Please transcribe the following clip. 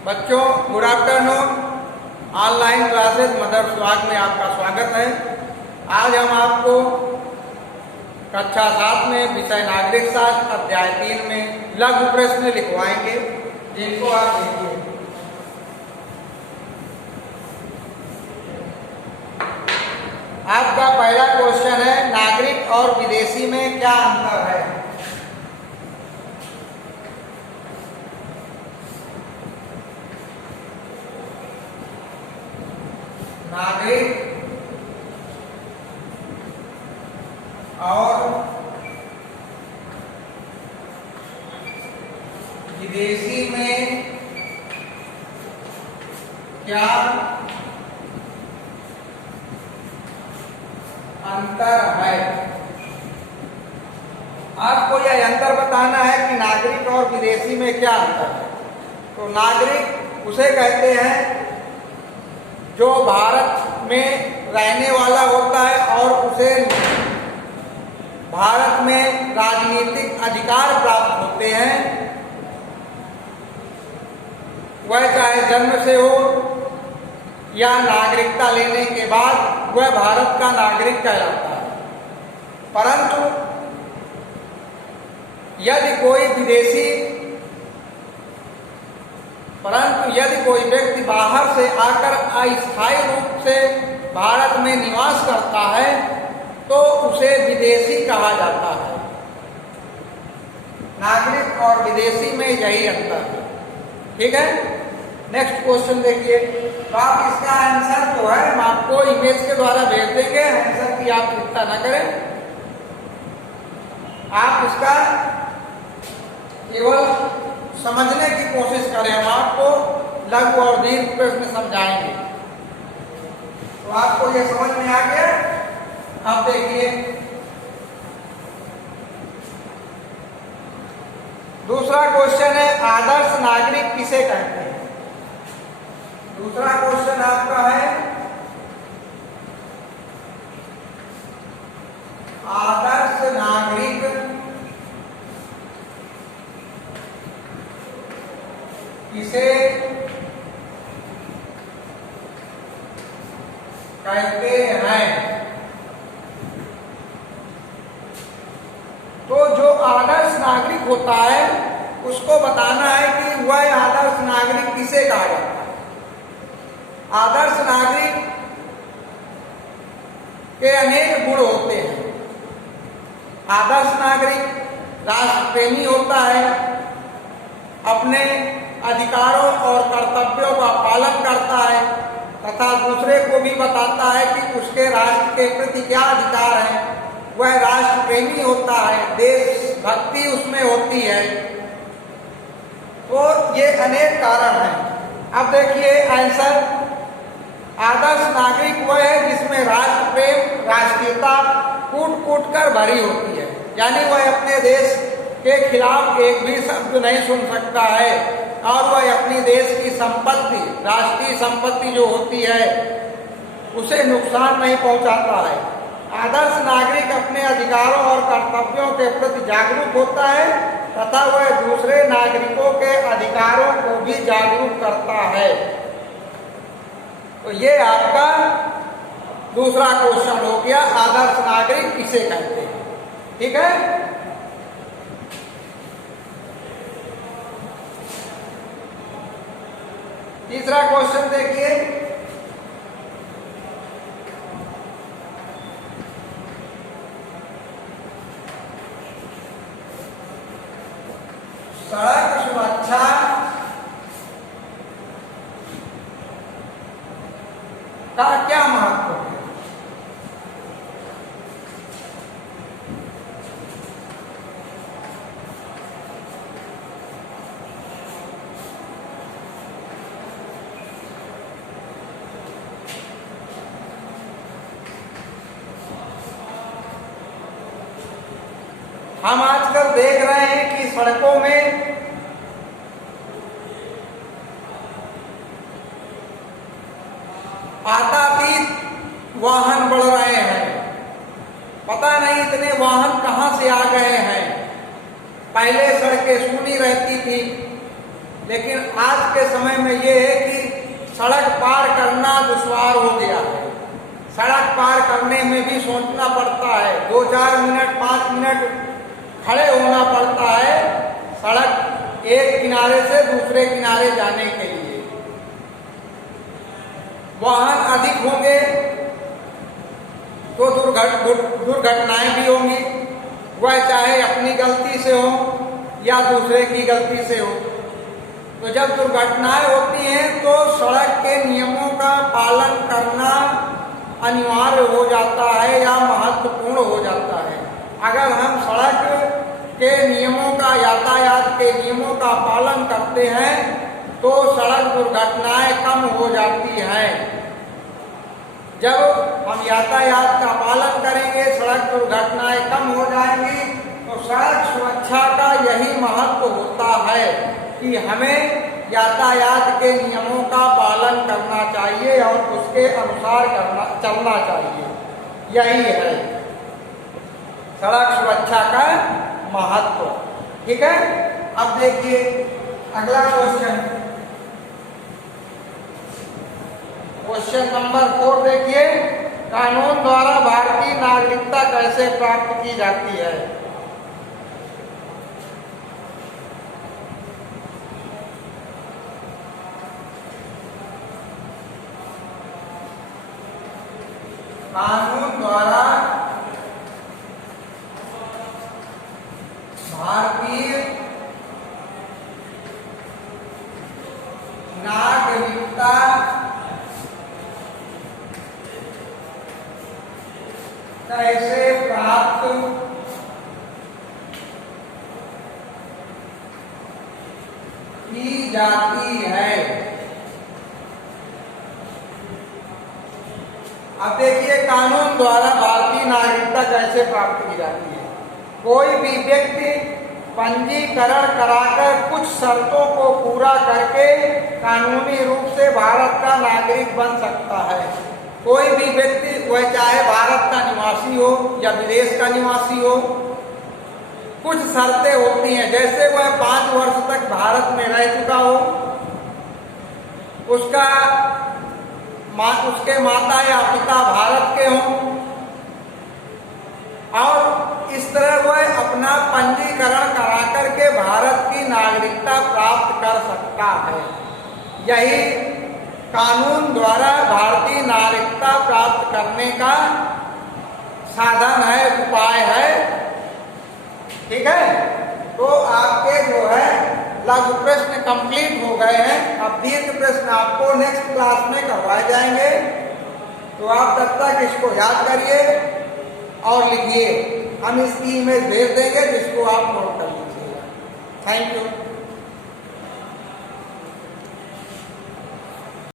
बच्चों, good afternoon. Online classes mother सुहाग में आपका स्वागत है। आज हम आपको कक्षा 7 में विषय नागरिक शास्त्र अध्याय 3 में लघु प्रश्न लिखवाएंगे, जिनको आप देखिए। आपका पहला क्वेश्चन है, नागरिक और विदेशी में क्या अंतर है? नागरिक और विदेशी में क्या अंतर है? आपको यह अंतर बताना है कि नागरिक और विदेशी में क्या अंतर है। तो नागरिक उसे कहते हैं जो भारत में रहने वाला होता है और उसे भारत में राजनीतिक अधिकार प्राप्त होते हैं। वह चाहे जन्म से हो या नागरिकता लेने के बाद वह भारत का नागरिक कहलाता है। परंतु यदि कोई व्यक्ति बाहर से आकर अस्थायी रूप से भारत में निवास करता है तो उसे विदेशी कहा जाता है। नागरिक और विदेशी में यही अंतर है। ठीक है, नेक्स्ट क्वेश्चन देखिए। तो आप इसका आंसर जो है हम आपको इमेज के द्वारा भेज देंगे। आंसर की आप चिंता न करें, आप इसका केवल समझने की कोशिश करें। हम आपको लघु और दीर्घ प्रश्न समझाएंगे। तो आपको यह समझ में आ गया? अब देखिए दूसरा क्वेश्चन है, आदर्श नागरिक किसे कहते हैं? दूसरा क्वेश्चन आपका है, आदर्श नागरिक किसे कहते हैं? तो जो आदर्श नागरिक होता है उसको बताना है कि वह आदर्श नागरिक किसे कहा जाता है। आदर्श नागरिक के अनेक गुण होते हैं। आदर्श नागरिक राष्ट्र प्रेमी होता है, अपने अधिकारों और कर्तव्यों का पालन करता है तथा दूसरे को भी बताता है कि उसके राष्ट्र के प्रति क्या अधिकार है। वह राष्ट्र प्रेमी होता है, देशभक्ति उसमें होती है। तो ये अनेक कारण हैं। अब देखिए आंसर, आदर्श नागरिक वह है जिसमें राष्ट्र प्रेम, राष्ट्रीयता कूट कूट कर भरी होती है। यानी वह अपने देश के खिलाफ एक भी शब्द नहीं सुन सकता है और वह अपनी देश की संपत्ति, राष्ट्रीय संपत्ति जो होती है उसे नुकसान नहीं पहुंचाता है। आदर्श नागरिक अपने अधिकारों और कर्तव्यों के प्रति जागरूक होता है तथा वह दूसरे नागरिकों के अधिकारों को भी जागरूक करता है। तो ये आपका दूसरा क्वेश्चन हो गया, आदर्श नागरिक किसे कहते हैं। ठीक है, तीसरा क्वेश्चन देखिए। सड़क सुरक्षा का क्या महत्व है? हम आजकल देख रहे हैं कि सड़कों में आतातीत वाहन बढ़ रहे हैं। पता नहीं इतने वाहन कहां से आ गए हैं। पहले सड़कें सूनी रहती थी, लेकिन आज के समय में ये है कि सड़क पार करना दुश्वार हो गया है। सड़क पार करने में भी सोचना पड़ता है, 2-4 मिनट 5 मिनट खड़े होना पड़ता है सड़क एक किनारे से दूसरे किनारे जाने के लिए। वाहन अधिक होंगे तो दुर्घटनाएं भी होंगी, वह चाहे अपनी गलती से हो या दूसरे की गलती से हो। तो जब दुर्घटनाएं होती हैं तो सड़क के नियमों का पालन करना अनिवार्य हो जाता है या महत्वपूर्ण हो जाता है। अगर हम सड़क के नियमों का, यातायात के नियमों का पालन करते हैं तो सड़क दुर्घटनाएं कम हो जाती हैं। जब हम यातायात का पालन करेंगे, सड़क दुर्घटनाएं कम हो जाएंगी। तो सड़क सुरक्षा का यही महत्व होता है कि हमें यातायात के नियमों का पालन करना चाहिए और उसके अनुसार चलना चाहिए। यही है सड़क सुरक्षा का महत्व। ठीक है, अब देखिए अगला क्वेश्चन नंबर 4 देखिए, कानून द्वारा भारतीय नागरिकता कैसे प्राप्त की जाती है? कानून द्वारा भारतीय नागरिकता कैसे प्राप्त की जाती है? अब देखिए, कानून द्वारा भारतीय नागरिकता कैसे प्राप्त की जाती है। कोई भी व्यक्ति पंजीकरण कराकर कुछ शर्तों को पूरा करके कानूनी रूप से भारत का नागरिक बन सकता है। कोई भी व्यक्ति, वह चाहे भारत का निवासी हो या विदेश का निवासी हो, कुछ शर्तें होती हैं। जैसे वह 5 वर्ष तक भारत में रह चुका हो, उसके माता या पिता भारत के हों, और इस तरह वह अपना पंजीकरण करा करके भारत की नागरिकता प्राप्त कर सकता है। यही कानून द्वारा भारतीय नागरिकता प्राप्त करने का साधन है, उपाय है। ठीक है, तो आपके जो है लघु प्रश्न कंप्लीट हो गए हैं। अब दीर्घ प्रश्न आपको नेक्स्ट क्लास में करवाए जाएंगे, तो आप तब तक इसको याद करिए और लिखिए। हम इसकी इमेज भेज देंगे जिसको आप नोट कर लीजिएगा। Thank you.